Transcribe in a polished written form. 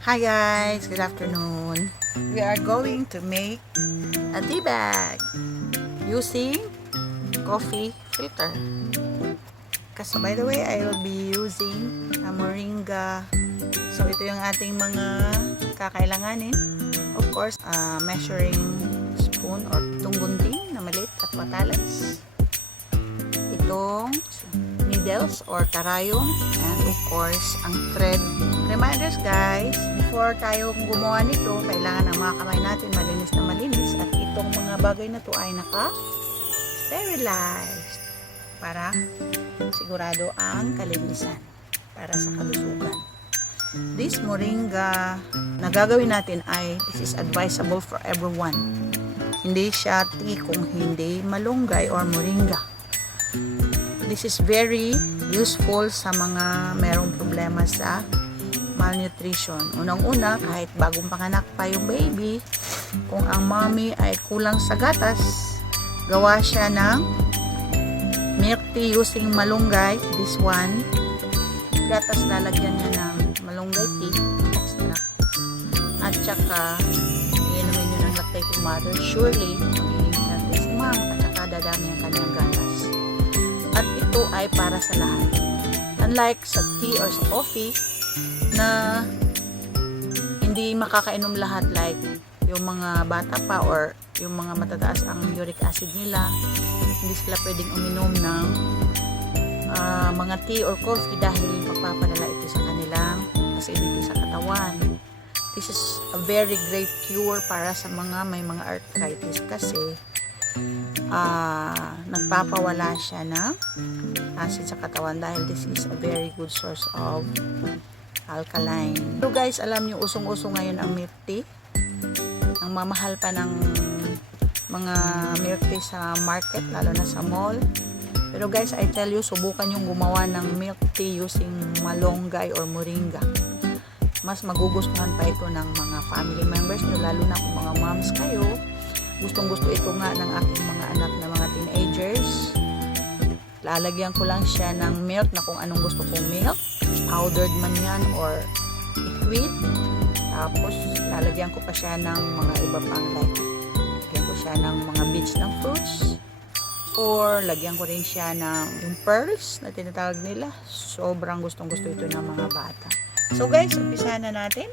Hi guys, good afternoon. We are going to make a tea bag using coffee filter. Kasi by the way, I will be using a moringa. So ito yung ating mga kakailanganin. Of course, measuring spoon or itong gunting na maliit at patalas. Itong needles or karayom, and of course ang thread. Reminders guys, before tayo gumawa nito, kailangan ang mga kamay natin malinis na malinis, at itong mga bagay na to ay naka-sterilized para sigurado ang kalinisan para sa kalusugan. This moringa na gagawin natin ay this is advisable for everyone. Hindi siya tea kung hindi malunggay or moringa. This is very useful sa mga merong problema sa malnutrition. Unang-una, kahit bagong panganak pa yung baby, kung ang mommy ay kulang sa gatas, gawa siya ng milk tea using malunggay. This one, gatas lalagyan niya ng malunggay tea extra. At saka, iinumin nyo ng lactating mother. Surely, magiging healthy si mom at saka dadami ang kanyang gatas. At ito ay para sa lahat. Unlike sa tea or sa coffee na hindi makakainom lahat, like yung mga bata pa or yung mga matataas ang uric acid nila, hindi sila pwedeng uminom ng mga tea or coffee dahil magpapalala ito sa kanilang acidity sa katawan. This is a very great cure para sa mga may mga arthritis kasi nagpapawala siya ng acid sa katawan dahil this is a very good source of alkaline. So guys, alam niyo usong-usong ngayon ang milk tea. Ang mamahal pa ng mga milk tea sa market, lalo na sa mall. Pero guys, I tell you, subukan yung gumawa ng milk tea using malunggay or moringa. Mas magugustuhan pa ito ng mga family members nyo, lalo na kung mga moms kayo. Gustong-gusto ito nga ng aking mga anak na mga teenagers. Lalagyan ko lang siya ng milk na kung anong gusto kong milk. Powdered man yan or liquid. Tapos, lalagyan ko pa siya ng mga iba pang like. Lagyan ko siya ng mga bits ng fruits. Or, lagyan ko rin siya ng yung pearls na tinatawag nila. Sobrang gustong-gusto ito ng mga bata. So guys, umpisahan na natin.